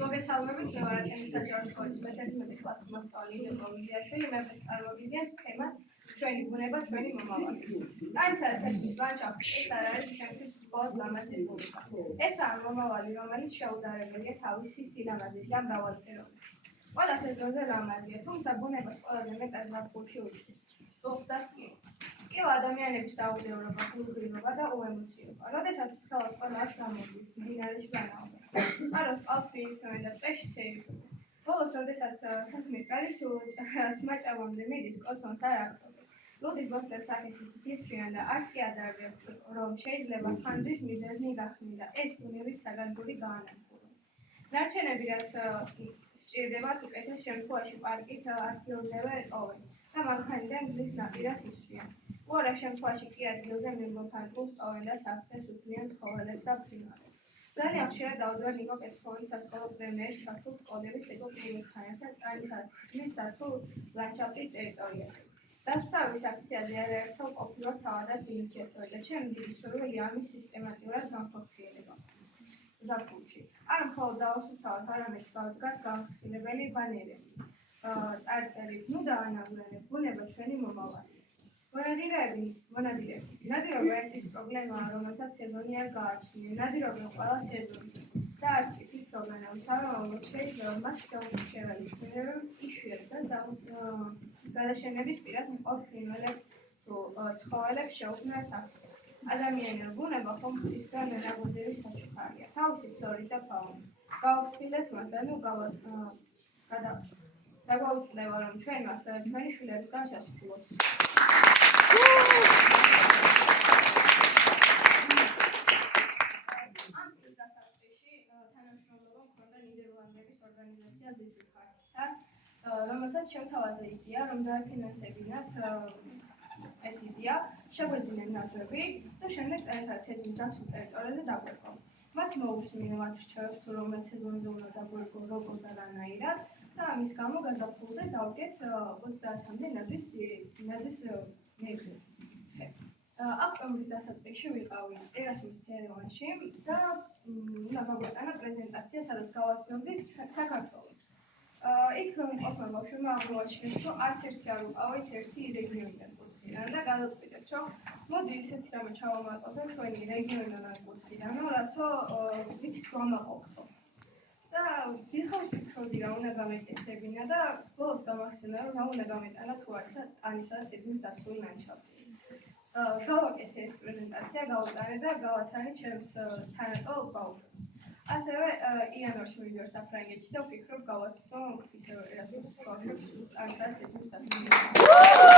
მოგესალმებით, მე ვარ აკენის საჯარო სკოლის მე-11 კლასის მასწავლებელი ილია პაუზიაშვილი. მე წარმოგიდგენთ თემას ჩვენი ბუნება, ჩვენი მომავალი. განსაკუთრებით ერთ-ერთი ლანდშაფტი ეს არ არის ჩემთვის მხოლოდ ლამაზი ბუნება. ესაა მომავალი, რომელიც შეუდარებელია თავისი სილამაზით და მრავალფეროვნებით. ყველა სეზონზე ლამაზია, თუმცა ბუნებას ყველაზე მეტად ზაფხულში უჩნდება. სტუმრს და სკილს. სკილა ადამიანების დაუგებრობა, გულგრილობა და უემოციობა. როდესაც ხელად ყველა აქ გამოდის, მდინარეში განაყოფა. აროს წყალს მიირთმევენ და ტყეში სეირდება. ბოლოს, როდესაც საქმე ტრადიციულ სმაჭავამდე მიდის, კოცონს არ აკეთებს. ლუდის ბოსტებს აქეთით ისჩვიან და არც კი ადარებთ, რომ შეიძლება ხანძრის მიზეზნი გახსნი და ეს ბუნების საგანძური გაანადგურონ. ნარჩენები, რაც სჭირდებათ, უკეთეს შემთხვევაში პარკით ადგილზევე ტოვენ და მანქანიდან გზის ნაპირას ისჩვიან. უარა შემთხვევაში კი ადგილზე მიღმოთან ტყუს ტოვენ და საფრთხეს უქმნიან ცხოველებს და ფრინველებს. ძალიან ხშირად დაუდგათ ნიკო კეცხოველის სასკოლო პრემიერის ჩართულ სკოლების ეკო კლი닉ასთან ტყაისა და ხმის დაცულ ლანდშაფტის ტერიტორიაზე. დასწავლის აქციაზე არაერთხელ ყოფილვარ თავადაც ინიციატორი და ჩემი დიდი სურვილია ამის სისტემატურად განხორციელება ზაფხულში. არა მხოლოდ დავასუფთავოთ, არამედ გავდგათ გამხილებელი ბანერები, წარწერით, ნუ დაანაგვიანებ, ბუნება ჩვენი მომავალი. მონადირეები. ნადირობა ეს ის პრობლემაა, რომელსაც სეზონი არ გააჩნია. ნადირობენ ყველა სეზონზე და არც კი ფიქრობენ, რომ სავარაუდოდ შეიძლება მათ შეუმჩნეველი ფრინველები იშვიათად გადაშენების პირას მყოფ ფრინველებს თუ ცხოველებს შეუქმნას საფრთხე. ადამიანის ბუნება ხომ ღვთისგან ნაგვაზების საჩუქარია, თავისი ფლორით და ფაუნით. გავაფრთხილეთ მას და ნუ დაგვაუწყდება, რომ ჩვენ მას ჩვენი შვილების განსასწრებად. ამ წლის დასაწყისში თანამშრომლობა მქონდა ნიდერლანდების ორგანიზაცია ზიფრიფარისთან, რომელსაც შემთავაზე იდეა, რომ დააფინანსებინათ ეს იდეა, შეგვეძინენ ნაძვები და შემდეგ თეთრის დაცულ ტერიტორიაზე დაგვერგო. მათ მოусმინე მათ რჩევებს, თუ რომელ სეზონზე უნდა დაგვერგო, როგორ და რანაირად და ამის გამო გაზაფხულზე დავდგეთ 30-მდე ნაძვის მიღება. ოქტომბრის დასაწყისში ვიყავი ერასმის თერევანში და უნდა გაგვეტანა პრეზენტაცია, სადაც გავაცნობდით საქართველოს. იქ მყოფმა ბავშვებმა აღმოაჩინეს, რომ არც ერთი არ უყავით ერთი რეგიონიდან კუთხიდან და გადაწყვიტეთ, რომ მოდი ისეთი რამე ჩავამატოთ ჩვენი რეგიონიდან კუთხიდან, რაცო ვიცით ვამაყობთო. და დიხარ ვფიქრობდი, რა უნდა გამეკეთებინა და ბოლოს გამახსენდა, რომ რა უნდა გამეტანა თუ არა ტანისა და თითქმის დაცული ლანდშაფტი. გავაკეთე ეს პრეზენტაცია, გავუტანე და გავაცანე ჩემს თანატოლ ბავშვებს. ასევე იანვარში მივიდივარ საფრანგეთში და ვფიქრობ გავაცნო ისევ ერასმის ბავშვებს ტანისა და თითქმის დაცული.